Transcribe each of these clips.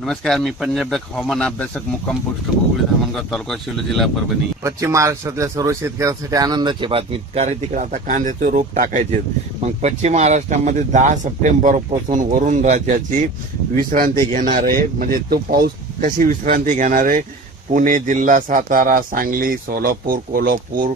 नमस्कार मी पंजाबक हवामान अभ्यासक मुक्काम पोस्ट गुगळी धामणगाव तालुका शिवलो जिल्हा परभणी. पश्चिम महाराष्ट्रातल्या सर्व शेतकऱ्यांसाठी आनंदाची बातमी. कारण तिकडे आता कांद्याचे रोप टाकायचे मग पश्चिम महाराष्ट्रामध्ये दहा सप्टेंबरपासून वरुण राज्याची विश्रांती घेणार आहे. म्हणजे तो पाऊस कशी विश्रांती घेणार आहे? पुणे जिल्हा सातारा सांगली सोलापूर कोल्हापूर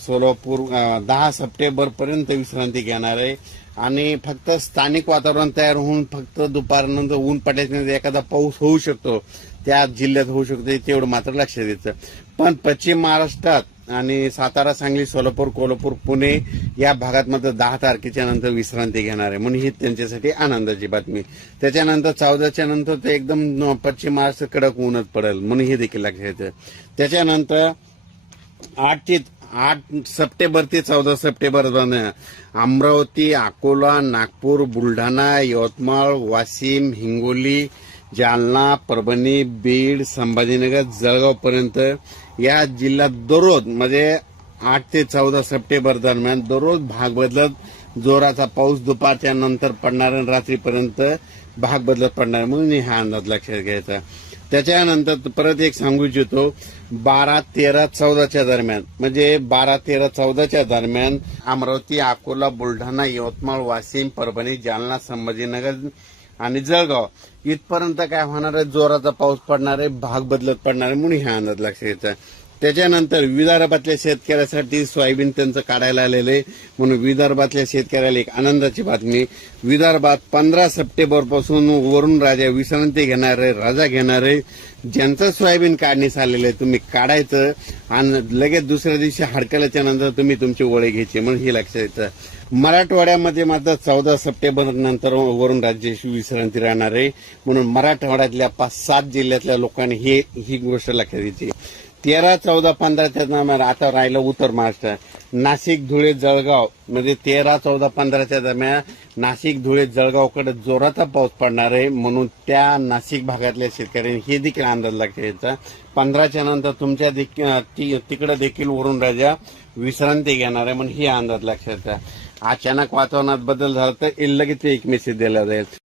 सोलापूर दहा सप्टेंबर पर्यंत विश्रांती घेणार आहे. आणि फक्त स्थानिक वातावरण तयार होऊन फक्त दुपारनंतर ऊन पडल्यानंतर एखादा पाऊस होऊ शकतो त्या जिल्ह्यात होऊ शकतो तेवढं मात्र लक्षात द्यायचं पण पश्चिम महाराष्ट्रात आणि सातारा सांगली सोलापूर कोल्हापूर पुणे या भागात मात्र दहा तारखेच्या नंतर विश्रांती घेणार आहे. म्हणून ही त्यांच्यासाठी आनंदाची बातमी. त्याच्यानंतर चौदाच्या नंतर ते एकदम पश्चिम महाराष्ट्र कडक ऊनच पडेल म्हणून हे देखील लक्षात येतं. त्याच्यानंतर आठ ते आठ सप्टेंबर ते चौदा सप्टेंबर अमरावती अकोला नागपूर बुलढाणा यवतमाळ वाशिम हिंगोली जालना परभणी बीड संभाजीनगर जळगावपर्यंत या जिल्ह्यात दररोज म्हणजे आठ ते चौदा सप्टेंबर दरम्यान दररोज भाग बदलत जोराचा पाऊस दुपारच्या नंतर पडणार आणि रात्रीपर्यंत भाग बदलत पडणार. म्हणून हा अंदाज लक्षात घ्यायचा. त्याच्यानंतर परत एक सांगू इच्छितो बारा तेरा चौदाच्या दरम्यान. म्हणजे बारा तेरा चौदाच्या दरम्यान अमरावती अकोला बुलढाणा यवतमाळ वाशिम परभणी जालना संभाजीनगर आणि जळगाव. इथपर्यंत काय होणार आहे? जोराचा पाऊस पडणार आहे भाग बदलत पडणार आहे म्हणून ह्या अंदाज लक्षात घ्यायचा त्याच्यानंतर विदर्भातल्या शेतकऱ्यासाठी सोयाबीन त्यांचं काढायला आलेलं आहे. म्हणून विदर्भातल्या शेतकऱ्याला एक आनंदाची बातमी. विदर्भात पंधरा सप्टेंबरपासून वरुण राजा विश्रांती घेणार आहे राजा घेणार आहे. ज्यांचं सोयाबीन काढणीस आलेलं आहे तुम्ही काढायचं. आणि लगेच दुसऱ्या दिवशी हडकल्याच्या नंतर तुम्ही तुमची ओळे घ्यायची म्हणून हे लक्षात येतं. मराठवाड्यामध्ये मात्र चौदा सप्टेंबर नंतर वरुण राज्याची विश्रांती राहणार आहे. म्हणून मराठवाड्यातल्या पाच सात जिल्ह्यातल्या लोकांनी हे ही गोष्ट लक्षात येते. तेरा चौदा पंधराच्या दरम्यान आता राहिलं उत्तर महाराष्ट्र. नाशिक धुळे जळगाव. म्हणजे तेरा चौदा पंधराच्या दरम्यान नाशिक धुळे जळगावकडे जोराचा पाऊस पडणार आहे. म्हणून त्या नाशिक भागातल्या शेतकऱ्यांनी हे देखील अंदाज लागते घ्यायचा. पंधराच्या नंतर तुमच्या देखील ति- तिकडे देखील वरून राजा विश्रांती घेणार आहे म्हणून हे अंदाज लक्षात अचानक वातावरणात बदल झाला तर लगेच एक मेसेज दिला जाईल.